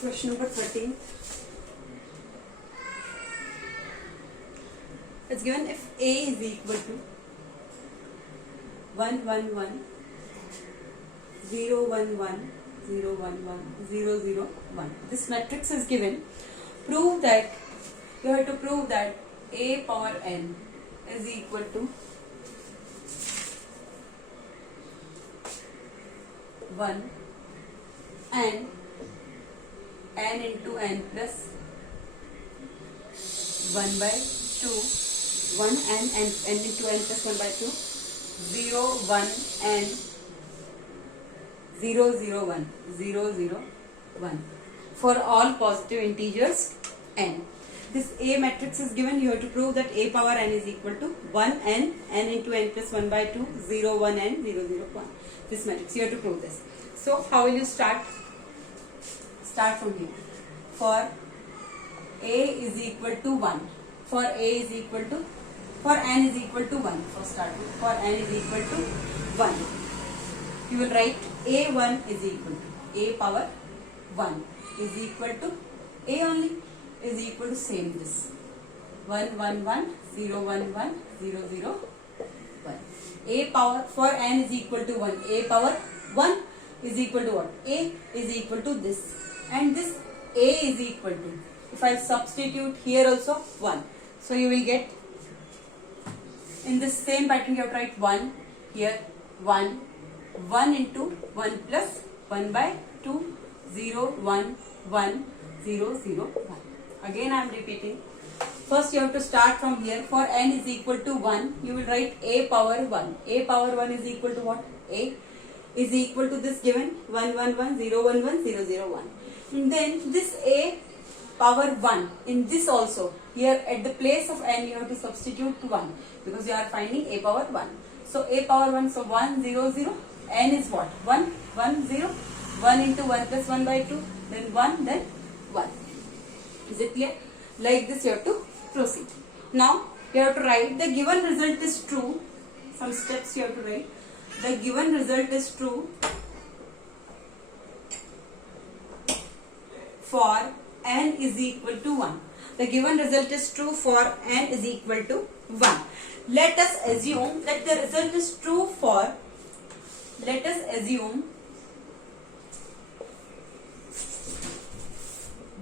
Question number 13. It's given if A is equal to 1 1 1 0 1 1 0 1 1 0 0 1. This matrix is given. Prove that you have to prove that A power n is equal to 1 and n into n plus 1 by 2, 1 and n into n plus 1 by 2, 0 1 and 0 0 1 0 0 1 for all positive integers n. This A matrix is given. You have to prove that A power n is equal to 1 n into n plus 1 by 2, 0 1 and 0 0 1. This matrix, you have to prove this. So how will you start? Start from here. For A is equal to 1, for A is equal to, for n is equal to 1, for starting, for n is equal to 1, you will write A1 is equal to A power 1 is equal to A only is equal to same this 1 1 1 0 1 1 0 0 1. A power, for n is equal to 1, A power 1 is equal to what? A is equal to this, and this A is equal to, if I substitute here also 1, so you will get in this same pattern. You have to write 1 here, 1 1 into 1 plus 1 by 2, 0 1 1 0 0 1. Again I am repeating. First you have to start from here. For n is equal to 1, you will write A power 1. A power 1 is equal to what? A is equal to this given 1 1 1 0 1 1 0 0 1. And then this A power 1, in this also, here at the place of n you have to substitute 1, because you are finding A power 1. So A power 1, so 1 0 0, n is what? 1 1 0, 1 into 1 plus 1 by 2, then 1, then 1. Is it clear? Like this you have to proceed. Now you have to write the given result is true. Some steps you have to write. The given result is true for n is equal to 1. The given result is true for n is equal to 1. Let us assume that the result is true for, let us assume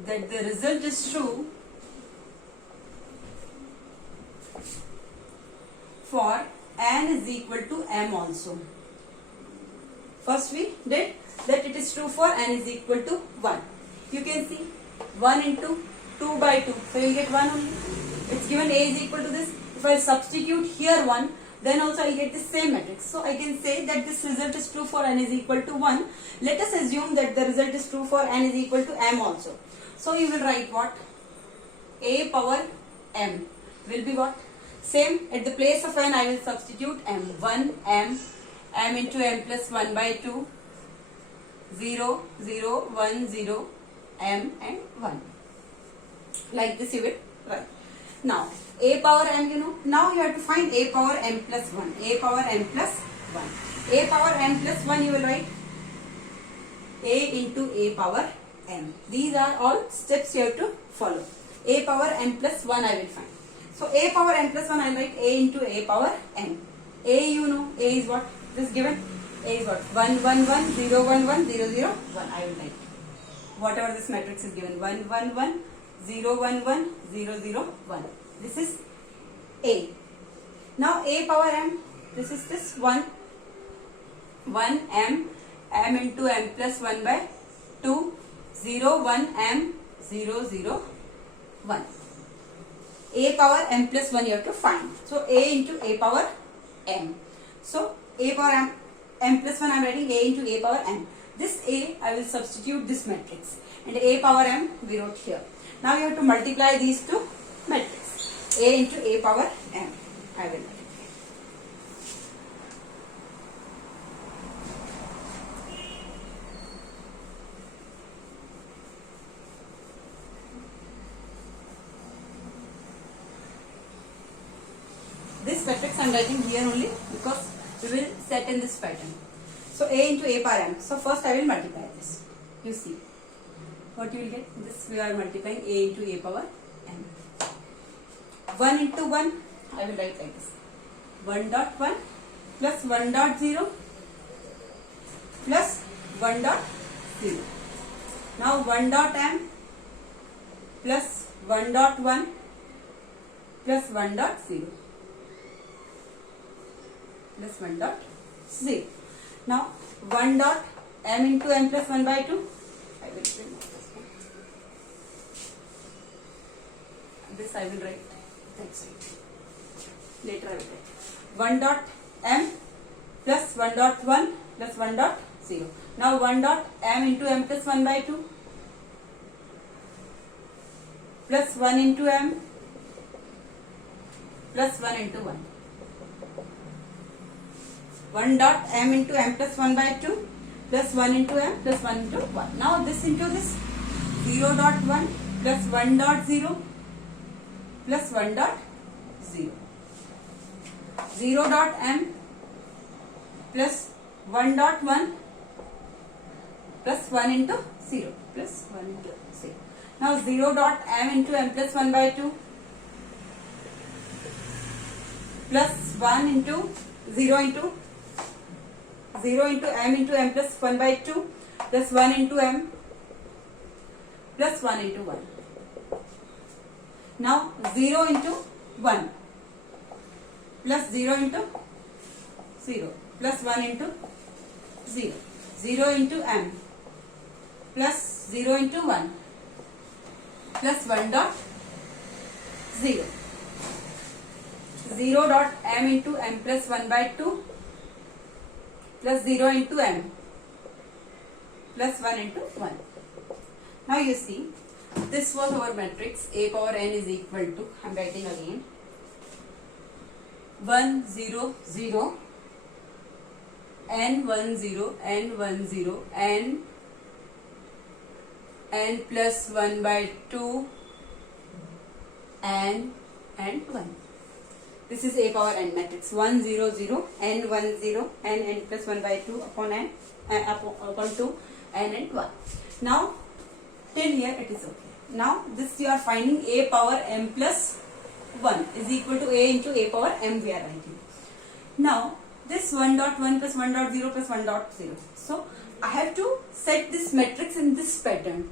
that the result is true for n is equal to m also. First we did that it is true for n is equal to 1. You can see 1 into 2 by 2, so you will get 1 only. It's given A is equal to this. If I substitute here 1, then also I get the same matrix. So I can say that this result is true for n is equal to 1. Let us assume that the result is true for n is equal to m also. So you will write what? A power m will be what? Same, at the place of n I will substitute m. 1 m, m into m plus 1 by 2, 0 0 1 0 m and 1. Like this you will write. Now A power m, you know. Now you have to find A power m plus 1. A power m plus 1. A power m plus 1 you will write A into A power m. These are all steps you have to follow. A power m plus 1 I will find. So A power m plus 1 I will write A into A power m. A, you know, A is what? This given. A is what? 1 1 1 0 1 1 0 0 1. I will write whatever this matrix is given. 1 1 1 0 1 1 0 0 1. This is A. Now A power m, this is this 1 1 m, m into m plus 1 by 2, 0 1 m 0 0 1. A power m plus 1 you have to find. So A into A power m. So A power m plus 1 I am writing A into A power m. This A I will substitute this matrix, and A power m we wrote here. Now you have to multiply these two matrices. A into A power m I will multiply. This matrix I am writing here only because we will set in this pattern. So A into A power m. So first I will multiply this. You see. What you will get? This we are multiplying a into a power n. 1 into 1, I will write like this. 1 dot 1 plus 1 dot 0 plus 1 dot 0. Now 1 dot m plus 1 dot 1 plus 1 dot 0 plus 1 dot 0. Now 1 dot m into m plus 1 by 2. I will remove this one. This I will write. That's it. Later I will write. 1 dot m plus 1 dot 1 plus 1 dot 0. Now 1 dot m into m plus 1 by 2 plus 1 into m plus 1 into 1. 1 dot m into m plus 1 by 2 plus 1 into m plus 1 into 1. Now this into this. 0 dot 1 plus 1 dot 0 plus 1 dot 0. 0 dot m plus 1 dot 1 plus 1 into 0 plus 1 into 0. Now 0 dot m into m plus 1 by 2 plus 1 into 0 into m into m plus 1 by 2 plus 1 into m plus 1 into 1. Now 0 into 1 plus 0 into 0 plus 1 into 0. 0 into m plus 0 into 1 plus 1 dot 0. 0 dot m into m plus 1 by 2 plus 0 into m plus 1 into 1. Now you see, this was our matrix. A power n is equal to, I am writing again, 1 0 0 n 1 0 n 1 0 n plus 1 by 2 n and 1. This is a power n matrix. 1 0 0 n 1 0 n plus 1 by 2 upon n upon 2 n and 1. Now till here it is okay. Now this you are finding a power m plus 1 is equal to a into a power m we are writing. Now this 1 dot 1 plus 1 dot 0 plus 1 dot 0. So I have to set this matrix in this pattern.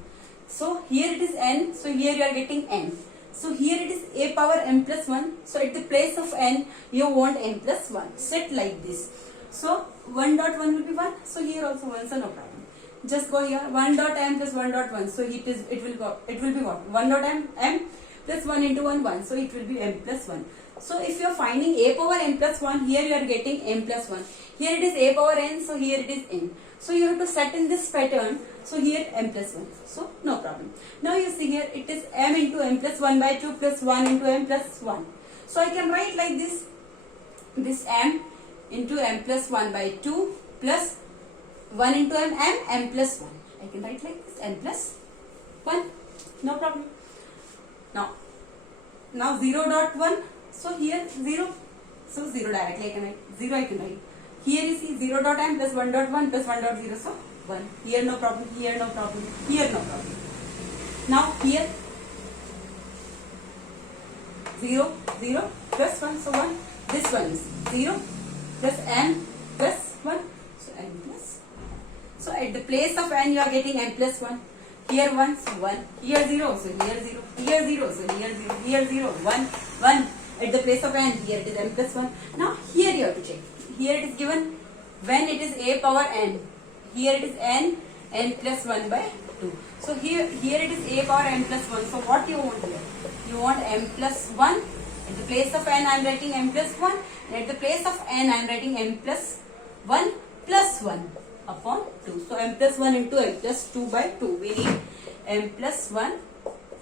So here it is n, so here you are getting n. So here it is a power m plus 1. So at the place of n you want m plus 1. Set like this. So 1 dot 1 will be 1. So here also 1, so no problem. Just go here 1 dot m plus 1 dot 1. So it will be what? 1 dot m plus 1 into 1 1. So it will be m plus 1. So if you are finding a power m plus 1, here you are getting m plus 1. Here it is a power n, so here it is n. So you have to set in this pattern. So here m plus 1. So no problem. Now you see here it is m into m plus 1 by 2 plus 1 into m plus 1. So I can write like this. This m into m plus 1 by 2 plus 1 into m plus 1. I can write like this, m plus 1. No problem. Now 0 dot 1. So here 0. So 0 directly I can write. 0 I can write. Here you see 0 dot m plus 1 dot 1 plus 1 dot 0. So 1. Here no problem. Here no problem. Here no problem. Now here 0 0 plus 1. So 1. This one is 0 plus n plus 1. So n plus. So at the place of n you are getting n plus 1. Here 1, so 1. Here 0, so here 0. Here 0, so here 0. Here 0, 1, 1. At the place of n, here it is n plus 1. Now here you have to check. Here it is given when it is a power n. Here it is n plus 1 by 2. So here it is a power n plus 1. So what you want here? You want m plus 1. At the place of n I am writing m plus 1. And at the place of n I am writing m plus 1 plus 1 upon 2. So m plus 1 into m plus 2 by 2. We need m plus 1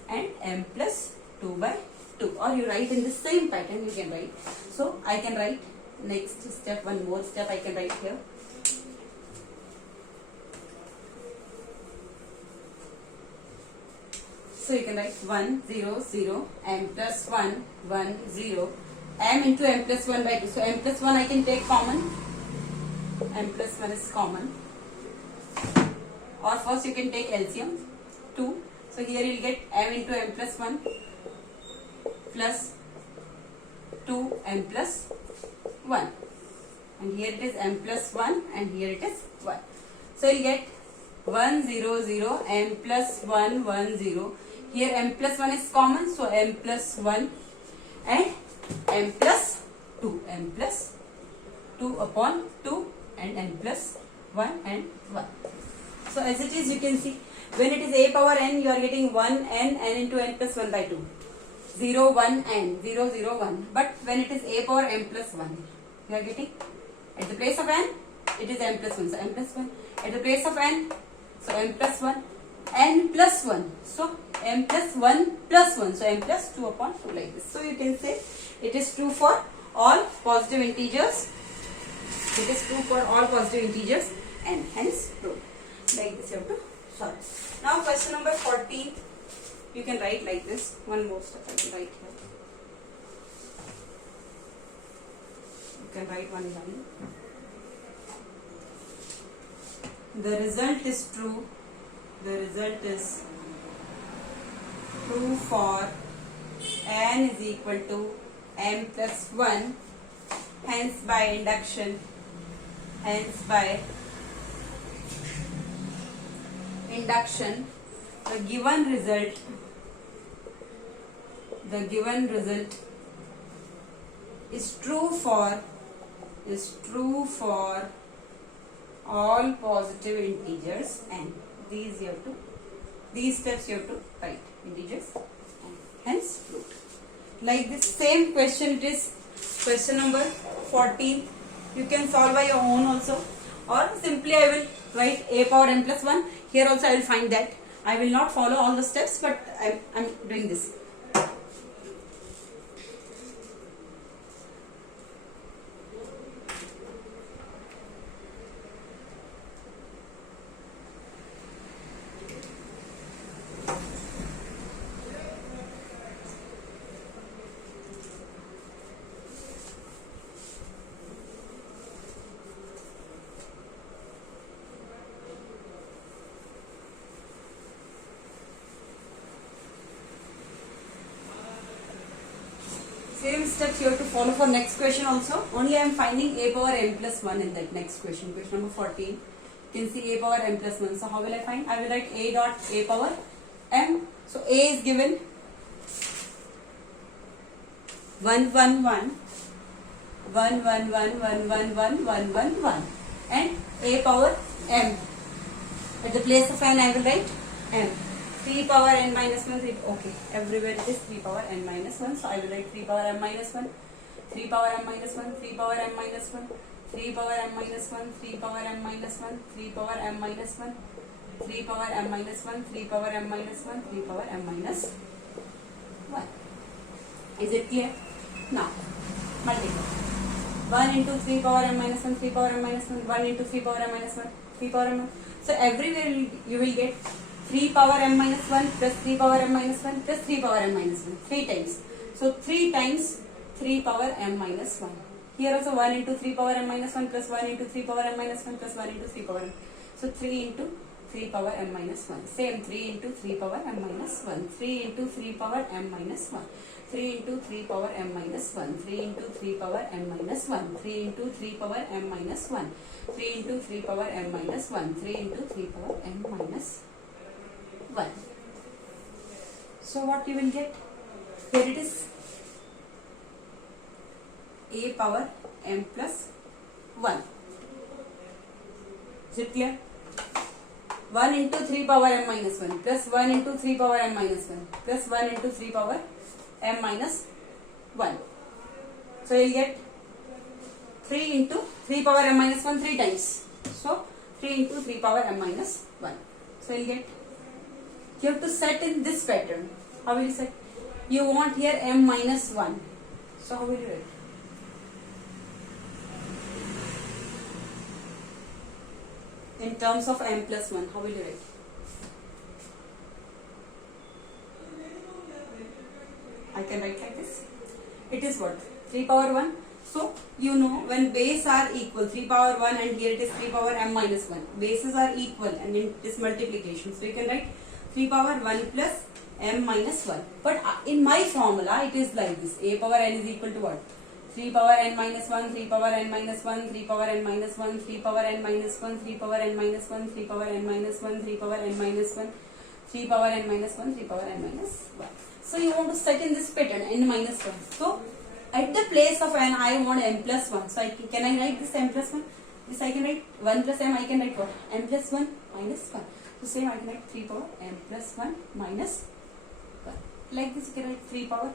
and m plus 2 by 2. Or you write in the same pattern you can write. So I can write next step, one more step I can write here. So you can write 1 0 0 m plus 1 1 0 m into m plus 1 by 2. So m plus 1 I can take common. M plus 1 is common. Or first you can take LCM. 2. So here you will get m into m plus 1 plus 2m plus 1. And here it is m plus 1 and here it is 1. So you will get 1 0 0 m plus 1 1 0. Here m plus 1 is common, so m plus 1 and m plus 2. M plus 2 upon 2 and n plus 1 and 1. So as it is, you can see when it is a power n, you are getting 1 n into n plus 1 by 2. 0 1 n 0 0 1. But when it is a power m plus 1, you are getting at the place of n, it is m plus 1. So m plus 1. At the place of n, so m plus 1. N plus 1. So m plus 1 plus 1. So m plus 2 upon 2 like this. So you can say it is true for all positive integers. It is true for all positive integers and hence true. Like this you have to solve. Now question number 14. You can write like this. One more step I can write here. You can write one line. The result is true. The result is true for n is equal to m plus 1. Hence by induction, the given result is true for all positive integers n. These steps you have to write integers and hence root. Like this same question, it is question number 14. You can solve by your own also, or simply I will write a power n plus 1. Here also I will find that. I will not follow all the steps, but I am doing this. Same steps you have to follow for next question also. Only I am finding a power m plus 1 in that next question. Question number 14. You can see a power m plus 1. So how will I find? I will write a dot a power m. So a is given 1 1 1 1 1 1 1 1 1 1 1 1 and a power m. At the place of n I will write m. 3 power n minus 1, okay, everywhere it is 3 power n minus 1, so I will write 3 power m minus 1, 3 power m minus 1, 3 power m minus 1, 3 power m minus 1, 3 power m minus 1, 3 power m minus 1, 3 power m minus 1, 3 power m minus 1, 3 power m minus 1. Is it clear? Now, multiply. 1 into 3 power m minus 1, 3 power m minus 1, 1 into 3 power m minus 1, 3 power m. So everywhere you will get 3 power m minus 1 plus 3 power m minus 1 plus 3 power m minus 1. 3 times. So 3 times 3 power m minus 1. Here also 1 into 3 power m minus 1 plus 1 into 3 power m minus 1 plus 1 into 3 power m. So 3 into 3 power m minus 1. Same 3 into 3 power m minus 1. 3 into 3 power m minus 1. 3 into 3 power m minus 1. 3 into 3 power m minus 1. 3 into 3 power m minus 1. 3 into 3 power m minus 1. 3 into 3 power m minus 1. So what you will get? Here it is a power m plus 1. Is it clear? 1 into 3 power m minus 1 plus 1 into 3 power m minus 1 plus 1 into 3 power m minus 1. So you will get 3 into 3 power m minus 1 3 times. So 3 into 3 power m minus 1. So you will get, you have to set in this pattern. How will you set? You want here m minus 1. So how will you write? In terms of m plus 1, how will you write? I can write like this. It is what? 3 power 1. So, you know when base are equal, 3 power 1 and here it is 3 power m minus 1. Bases are equal and it is multiplication. So, you can write 3 power 1 plus m minus 1. But in my formula it is like this. A power n is equal to what? 3 power n minus 1, 3 power n minus 1, 3 power n minus 1, 3 power n minus 1, 3 power n minus 1, 3 power n minus 1, 3 power n minus 1, 3 power n minus 1, 3 power n minus 1. So you want to set in this pattern n minus 1. So at the place of n I want m plus 1. So can I write this m plus 1? This I can write 1 plus m, I can write what? M plus 1 minus 1. So same I can write 3 power m plus 1 minus 1. Like this you can write 3 power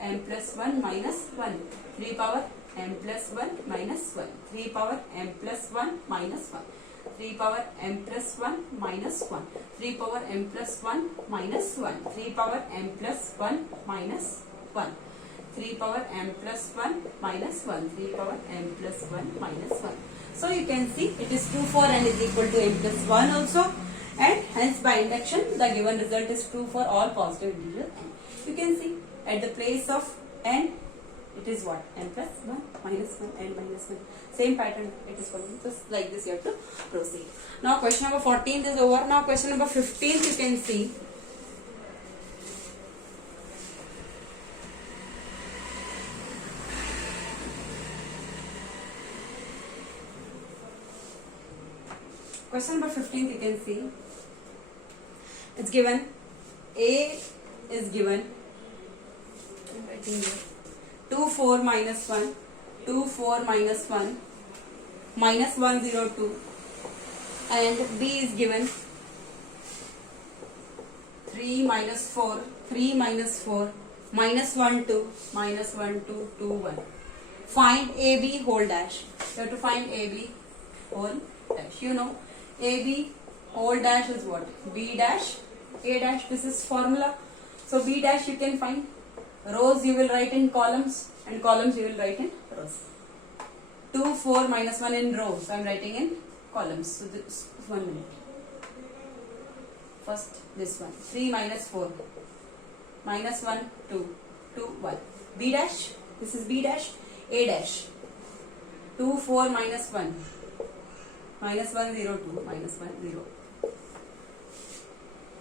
m plus 1 minus 1. 3 power m plus 1 minus 1. 3 power m plus 1 minus 1. 3 power m plus 1 minus 1. 3 power m plus 1 minus 1. 3 power m plus 1 minus 1. 3 power m plus 1 minus 1. 3 power m plus 1 minus 1. So you can see it is true for n is equal to m plus 1 also, and hence by induction the given result is true for all positive integers n. You can see at the place of n it is what? M plus 1 minus 1 n minus 1. Same pattern it is following. Just like this you have to proceed. Now question number 14 is over. Now question number 15 you can see. Question number 15 you can see. It's given A is given. I'm writing here. 2 4 minus 1, 2 4 minus 1, minus 1 0 2, and B is given 3 minus 4, 3 minus 4, minus 1 2, minus 1 2 2 1. Find AB whole dash. You have to find AB whole dash. You know AB whole dash is what? B dash A dash. This is formula. So B dash you can find. Rows you will write in columns, and columns you will write in rows. 2 4 minus 1 in rows. So I am writing in columns. So this 1 minute. First this one. 3 minus 4 minus 1 2 2 1. B dash. This is B dash. A dash. 2 4 minus 1 minus 1 0 2 minus 1 0.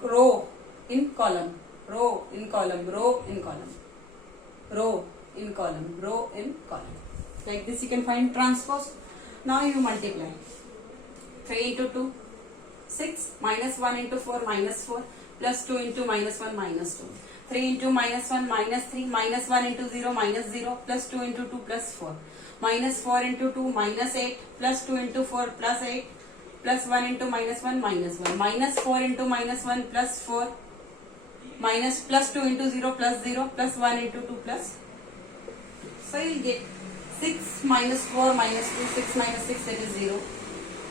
Row in column. Row in column. Row in column. Row in column, row in column. Like this you can find transpose. Now you multiply. 3 into 2, 6, minus 1 into 4, minus 4, plus 2 into minus 1, minus 2. 3 into minus 1, minus 3, minus 1 into 0, minus 0, plus 2 into 2, plus 4. Minus 4 into 2, minus 8, plus 2 into 4, plus 8, plus 1 into minus 1, minus 1. Minus 4 into minus 1, plus 4. Minus plus 2 into 0 plus 0 plus 1 into 2 plus. So you will get 6 minus 4 minus 2, 6 minus 6 that is 0.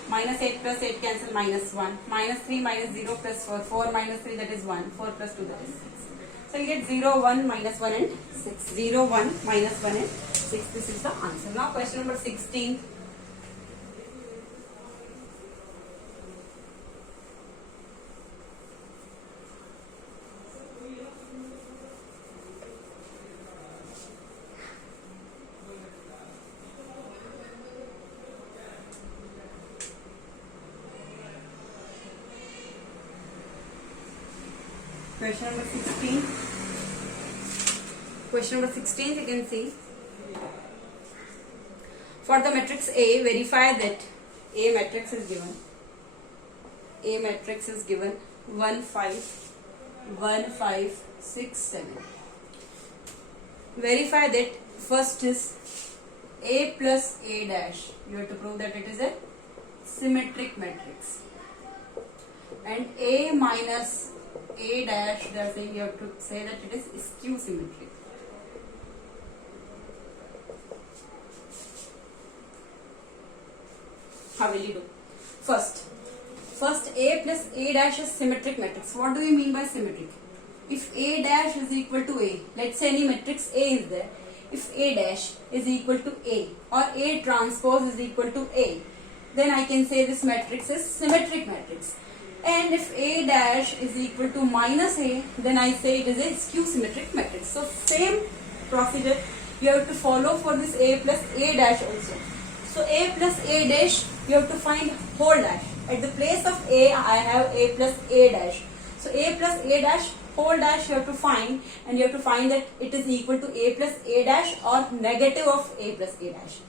Minus 8 plus 8 cancel minus 1. Minus 3 minus 0 plus 4. 4 minus 3 that is 1. 4 plus 2 that is 6. So you get 0, 1, minus 1 and 6. 0, 1, minus 1 and 6. This is the answer. Now question number 16. Question number 16. Question number 16 you can see. For the matrix A, verify that A matrix is given. A matrix is given 1 5 1 5 6 7. Verify that first is A plus A dash. You have to prove that it is a symmetric matrix. And A minus A dash, they are saying you have to say that it is skew symmetric. How will you do? First A plus A dash is symmetric matrix. What do you mean by symmetric? If A dash is equal to A, let's say any matrix A is there. If A dash is equal to A or A transpose is equal to A, then I can say this matrix is symmetric matrix. And if A dash is equal to minus A, then I say it is a skew symmetric matrix. So same procedure you have to follow for this A plus A dash also. So A plus A dash, you have to find whole dash. At the place of A, I have A plus A dash. So a plus a dash whole dash you have to find, and you have to find that it is equal to a plus a dash or negative of a plus a dash.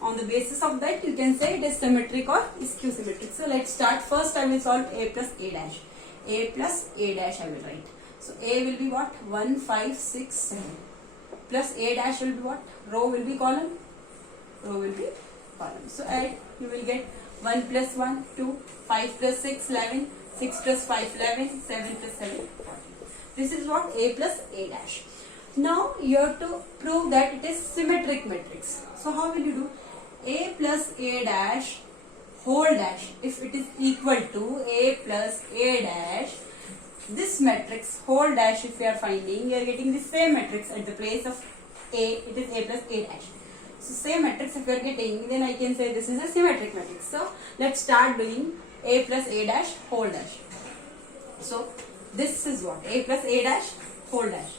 On the basis of that, you can say it is symmetric or skew symmetric. So let's start. First I will solve a plus a dash. A plus a dash I will write. So a will be what? 1, 5, 6, 7. Plus a dash will be what? Row will be column. Row will be column. So add, you will get 1 plus 1, 2, 5 plus 6, 11, 6 plus 5, 11, 7 plus 7, 14. This is what? A plus a dash. Now you have to prove that it is symmetric matrix. So how will you do? A plus a dash whole dash, if it is equal to a plus a dash, this matrix whole dash, if we are finding, we are getting the same matrix at the place of a, it is a plus a dash. So same matrix if we are getting, then I can say this is a symmetric matrix. So let's start doing a plus a dash whole dash. So this is what? A plus a dash whole dash.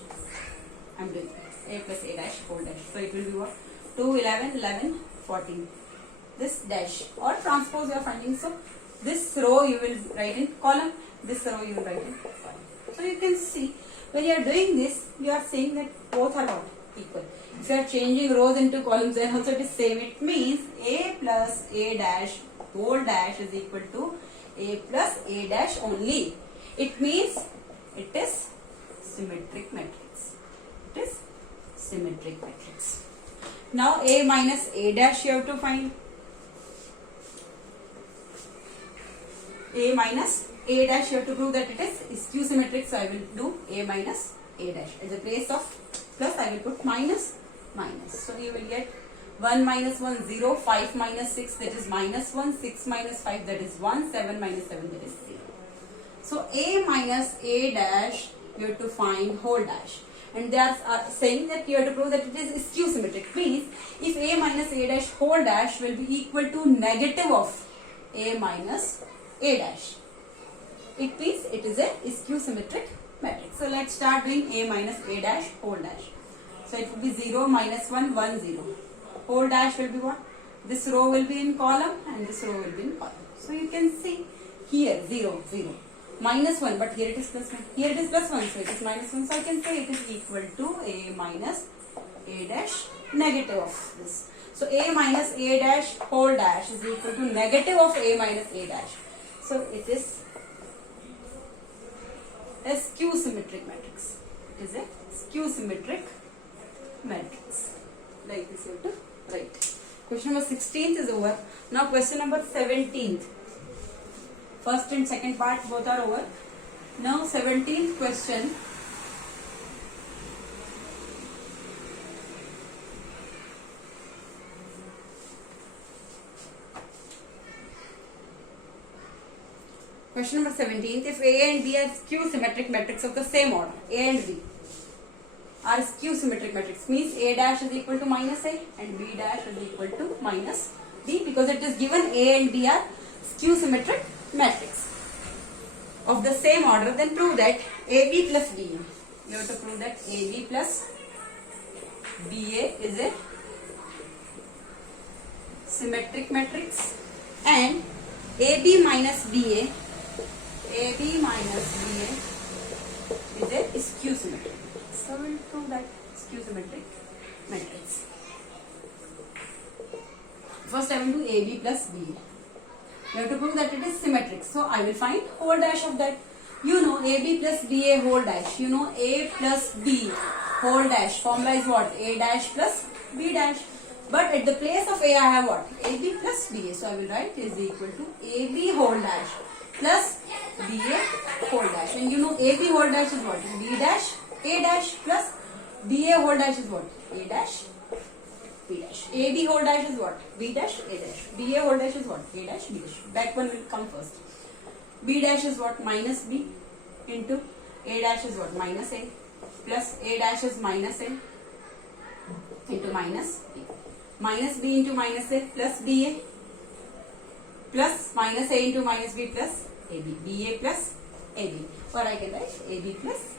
I am doing a plus a dash whole dash. So it will be what? 2, 11, 11, 14. This dash or transpose you are finding. So this row you will write in column, this row you will write in column. So you can see when you are doing this, you are saying that both are what? Equal. If you are changing rows into columns, then also it is same. It means a plus a dash whole dash is equal to a plus a dash only. It means it is symmetric matrix. It is symmetric matrix. Now a minus a dash you have to find. A minus a dash you have to prove that it is skew symmetric. So I will do a minus a dash. At the place of plus I will put minus minus. So you will get 1 minus 1 0, 5 minus 6 that is minus 1, 6 minus 5 that is 1, 7 minus 7 that is 0. So a minus a dash you have to find whole dash. And they are saying that you have to prove that it is skew symmetric. Means if a minus a dash whole dash will be equal to negative of a minus a dash, it means it is a skew symmetric matrix. So let's start doing a minus a dash whole dash. So it will be 0 minus 1, 1, 0. Whole dash will be what? This row will be in column and this row will be in column. So you can see here 0, 0. Minus 1, but here it is plus 1. Here it is plus 1, so it is minus 1. So I can say it is equal to a minus a dash negative of this. So a minus a dash whole dash is equal to negative of a minus a dash. So it is a skew symmetric matrix. It is a skew symmetric matrix. Like this you have to write. Question number 16th is over. Now question number 17th. First and second part both are over. Now 17th question. Question number 17th. If A and B are skew symmetric matrix of the same order, A and B are skew symmetric matrix, means A dash is equal to minus A and B dash is equal to minus B, because it is given A and B are skew symmetric matrix of the same order. Then prove that AB plus BA. You have to prove that AB plus BA is a symmetric matrix and AB minus BA is a skew symmetric. So we will prove that skew symmetric matrix. First I will do AB plus BA. You have to prove that it is symmetric. So I will find whole dash of that. You know AB plus BA whole dash. You know A plus B whole dash. Formula is what? A dash plus B dash. But at the place of A I have what? AB plus BA. So I will write is equal to AB whole dash plus BA whole dash. And you know AB whole dash is what? B dash A dash plus BA whole dash is what? A dash B dash. AB whole dash is what? B dash A dash. BA whole dash is what? A dash B dash. Back one will come first. B dash is what? Minus B into A dash is what? Minus A plus A dash is minus A into minus B. Minus B into minus A plus BA plus minus A into minus B plus AB. BA plus AB. Or I can write AB plus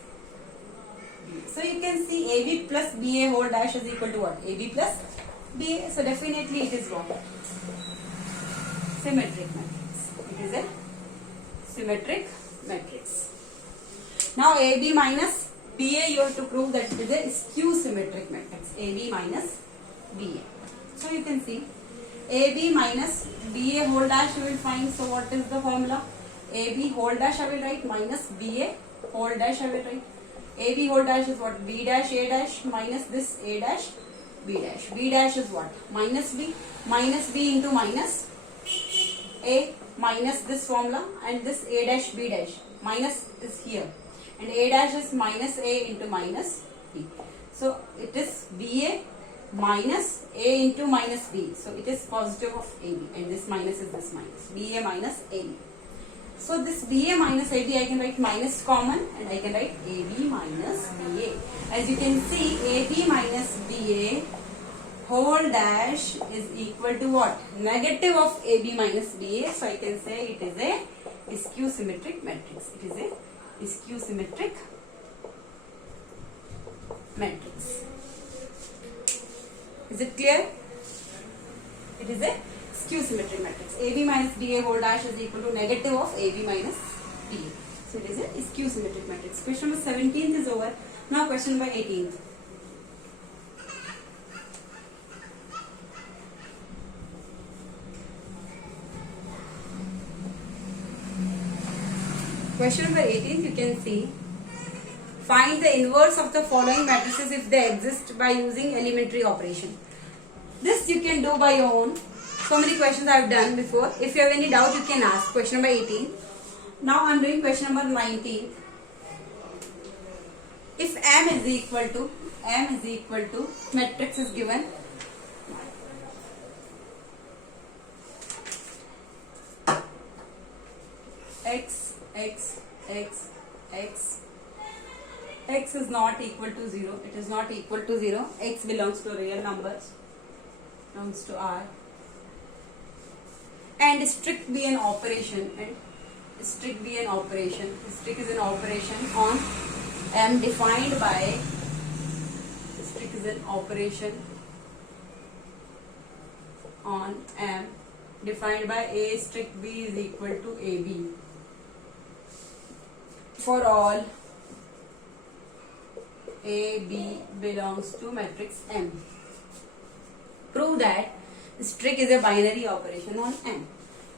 BA. So you can see AB plus BA whole dash is equal to what? AB plus BA. So definitely it is what? Symmetric matrix. It is a symmetric matrix. Now AB minus BA, you have to prove that it is a skew symmetric matrix. AB minus BA. So you can see AB minus BA whole dash you will find. So what is the formula? AB whole dash I will write minus BA whole dash I will write. AB whole dash is what? B dash A dash minus this A dash B dash. B dash is what? Minus B. Minus B into minus A minus this formula, and this A dash B dash. Minus is here. And A dash is minus A into minus B. So it is BA minus A into minus B. So it is positive of AB, and this minus is this minus. BA minus AB. So this BA minus AB I can write minus common, and I can write AB minus BA. As you can see, AB minus BA whole dash is equal to what? Negative of AB minus BA. So I can say it is a skew symmetric matrix. It is a skew symmetric matrix. Is it clear? It is a skew symmetric matrix. AB minus BA whole dash is equal to negative of AB minus BA. So it is a skew symmetric matrix. Question number 17th is over. Now question number 18th. Question number 18th, you can see, find the inverse of the following matrices if they exist by using elementary operation. This you can do by your own. So many questions I have done before. If you have any doubt, you can ask. Question number 18. Now I am doing question number 19. If M is equal to matrix is given. X is not equal to 0. It is not equal to 0. X belongs to real numbers. Belongs to R. And strict be an operation. Strict is an operation on M defined by. Strict is an operation on M defined by A strict B is equal to AB. For all A, B belongs to matrix M. Prove that strict is a binary operation on M.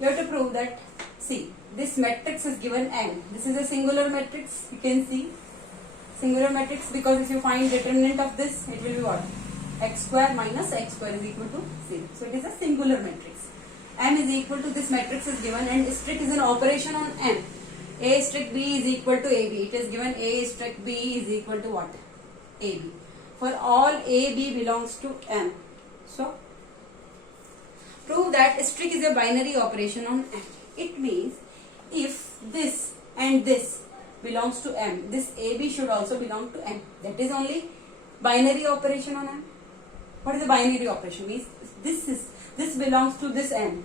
You have to prove that, see, this matrix is given M. This is a singular matrix. You can see singular matrix, because if you find determinant of this, it will be what? X square minus X square is equal to 0. So it is a singular matrix. M is equal to this matrix is given, and strict is an operation on M. A strict B is equal to AB. It is given A strict B is equal to what? AB. For all A, B belongs to M. So, prove that strict is a binary operation on M. It means if this and this belongs to M, this AB should also belong to M. That is only binary operation on M. What is the binary operation? Means this belongs to this M.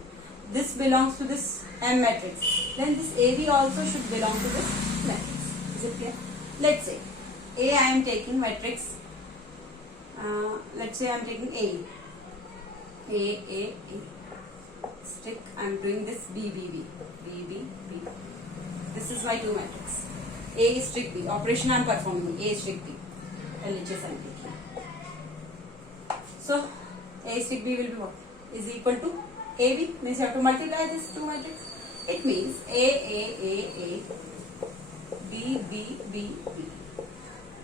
This belongs to this M matrix. Then this AB also should belong to this matrix. Is it clear? Let's say A I am taking matrix. Let's say I am taking A. Strict. I am doing this B. This is my two matrix. A is strict B. Operation I am performing. A is strict B. LHS I am taking. So A strict B will be what? Is equal to AB. Means you have to multiply this two matrix. It means A, B.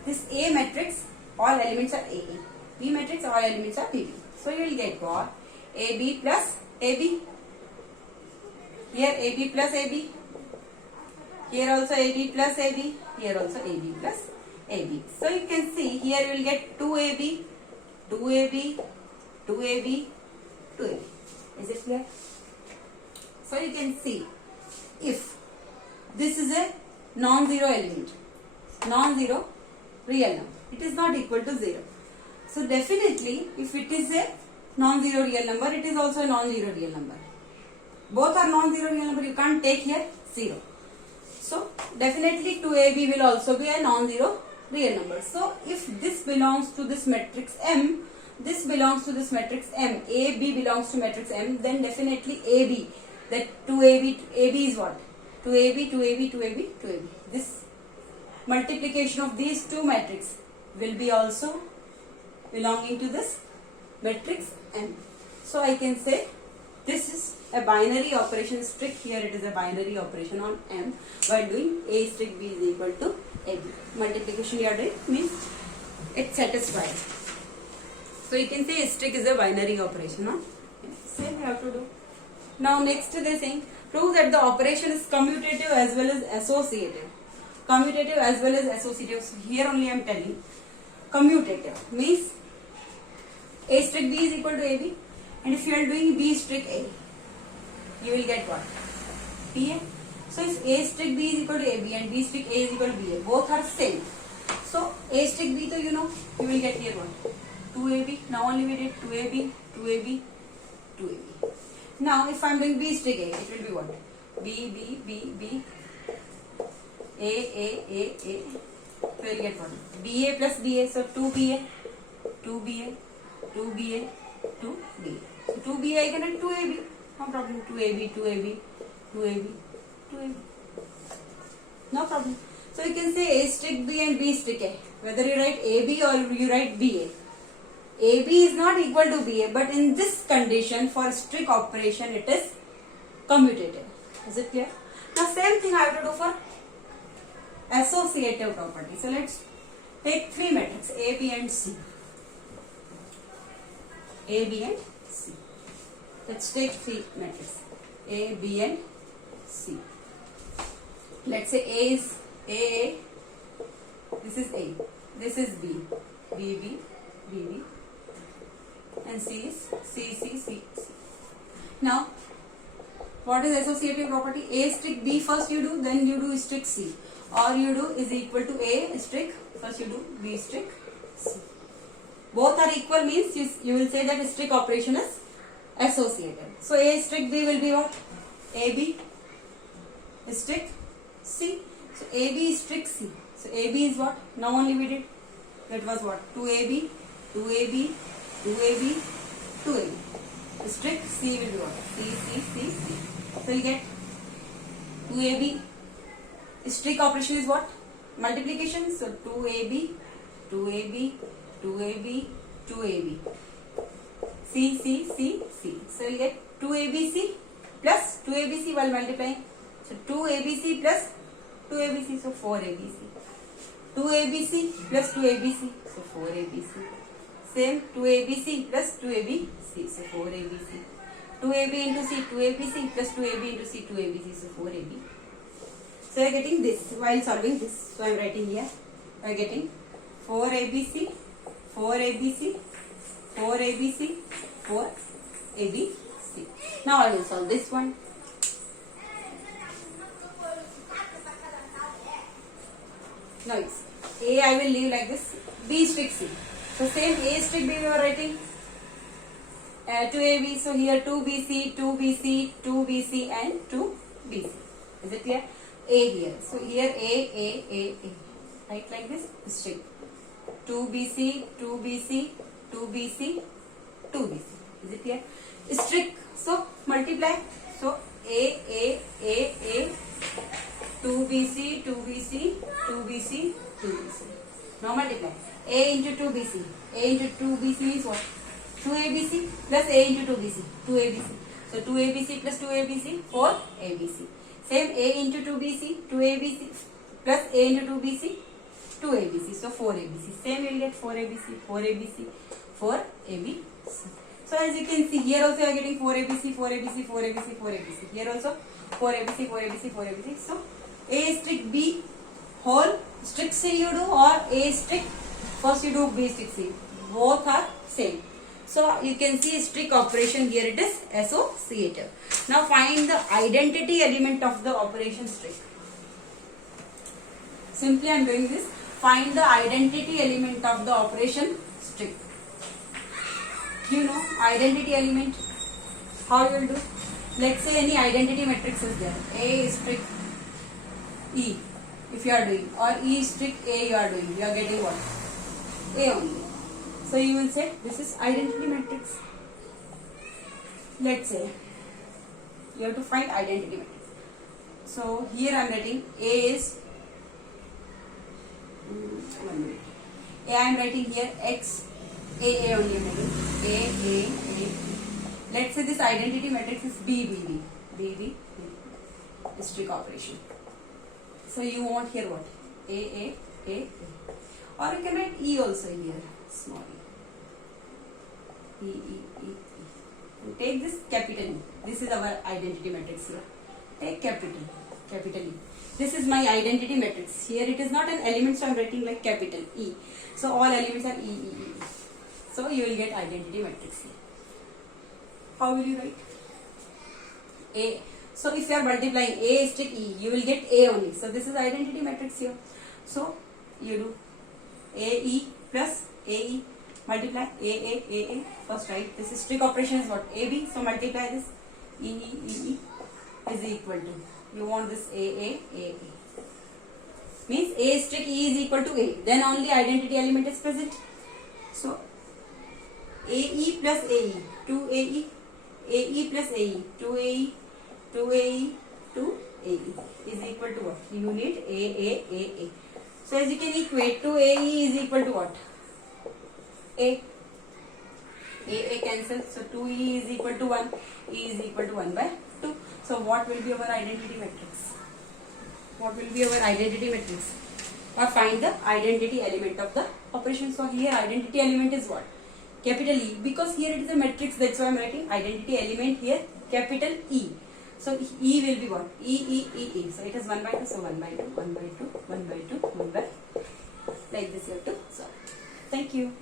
This A matrix, all elements are AA. B matrix, all elements are BB. So you will get what? AB plus AB. Here AB plus AB. Here also AB plus AB. Here also AB plus AB. So you can see here you will get 2AB, 2AB, 2AB, 2AB. Is it clear? So you can see if this is a non-zero element, non-zero real number, it is not equal to 0. So definitely if it is a non-zero real number, it is also a non-zero real number. Both are non-zero real number, you can't take here 0. So definitely 2AB will also be a non-zero real number. So if this belongs to this matrix M, this belongs to this matrix M, AB belongs to matrix M, then definitely AB, that 2AB is what? 2AB. This multiplication of these two matrices will be also belonging to this matrix M. So I can say this is a binary operation strict. Here it is a binary operation on M by doing A strict B is equal to AB. Multiplication you are doing means it's satisfied. So you can say A strict is a binary operation. Huh? Same you have to do. Now next they saying prove that the operation is commutative as well as associative. Commutative as well as associative. So here only I am telling commutative means A strict B is equal to AB, and if you are doing B strict A, you will get what? BA. So if A strict B is equal to AB and B strict A is equal to BA, both are same. So A strict B, so you know, you will get here what? 2AB. Now only we did 2AB, 2AB, 2AB. Now if I am doing B strict A, it will be what? B, B, B, B, A. So you will get what? BA plus BA, so 2BA, 2BA, 2BA, 2BA. So 2BA I can write 2AB. No problem. 2AB, 2AB, 2AB, 2AB. No problem. So you can say A strict B and B strict A. Whether you write AB or you write BA. AB is not equal to BA, but in this condition for strict operation it is commutative. Is it clear? Now same thing I have to do for associative property. So let's take three matrices A, B and C. A, B and C. Let's take three matrices A, B and C. Let's say A is A, this is A, this is B, B, B, B, B, and C is C, C, C, C. Now, what is associative property? A strict B first you do, then you do strict C. Or you do is equal to A strict, first you do B strict C. Both are equal means you will say that strict operation is associative. So A strict B will be what? AB strict C. So AB strict C. So AB is what? Now only we did. That was what? 2AB, 2AB, 2AB, 2AB. Strict C will be what? C, C, C, C. So you get 2AB. Strict operation is what? Multiplication. So 2AB, 2AB, 2AB, 2AB. C, C, C, C. So you get 2ABC plus 2ABC while multiplying. So 2ABC plus 2ABC, so 4ABC. 2ABC plus 2ABC, so 4ABC. Same 2ABC plus 2ABC, so 4ABC. 2AB into C, 2ABC plus 2AB into C, 2ABC, so 4AB. So you are getting this while solving this. So I am writing here. You are getting 4ABC, 4ABC, 4ABC, 4ABC. Now I will solve this one. Now it's A I will leave like this. B strict C. So same A strict B we are writing. 2AB. So here 2BC, 2BC, 2BC and 2BC. Is it clear? A here. So here A. Right like this. Strict. 2BC, 2BC, 2BC, 2BC. Is it clear? Strict. So multiply. So A, 2BC, 2BC, 2BC, 2BC. Now multiply. A into 2BC. A into 2BC is what? 2ABC plus A into 2BC. 2ABC. So 2ABC plus 2ABC, 4ABC. Same A into 2BC, 2ABC plus A into 2BC, 2ABC. So 4ABC. Same we will get 4ABC, 4ABC, 4ABC. So as you can see, here also you are getting 4ABC, 4ABC, 4ABC, 4ABC. Here also 4ABC, 4ABC, 4ABC. So A strict B whole strict C you do, or A strict first you do B strict C. Both are same. So you can see strict operation here it is associative. Now find the identity element of the operation strict. Simply I am doing this. Find the identity element of the operation strict. You know identity element. How you will do? Let's say any identity matrix is there. A strict E if you are doing, or E strict A you are doing. You are getting what? A only. So you will say this is identity matrix. Let's say you have to find identity matrix. So here I am getting A is 1 by 2. A I am writing here X, A only I'm writing. A. Let's say this identity matrix is B, B, B. B. Strict operation. So you want here what? A. Or you can write E also here, small e. Take this capital E. This is our identity matrix here. Take capital E. This is my identity matrix. Here it is not an element, so I am writing like capital E. So all elements are E. So you will get identity matrix here. How will you write? A. So if you are multiplying A strict E, you will get A only. So this is identity matrix here. So you do AE plus AE, multiply A. First write this strict operation is what? AB. So multiply this E is equal to, you want this A. Means A strict E is equal to A. Then only identity element is present. So AE plus AE, 2AE, AE plus AE, 2AE, 2AE, 2AE is equal to what? You need A. So as you can equate, 2AE is equal to what? A cancels. So 2E is equal to 1. E is equal to 1 by 2. So what will be our identity matrix? What will be our identity matrix? Or find the identity element of the operation. So here identity element is what? Capital E. Because here it is a matrix, that's why I am writing identity element here capital E. So E will be what? E. So it is 1 by 2. So 1 by 2, 1 by 2, 1 by 2, 1 by. Like this you have to solve. Thank you.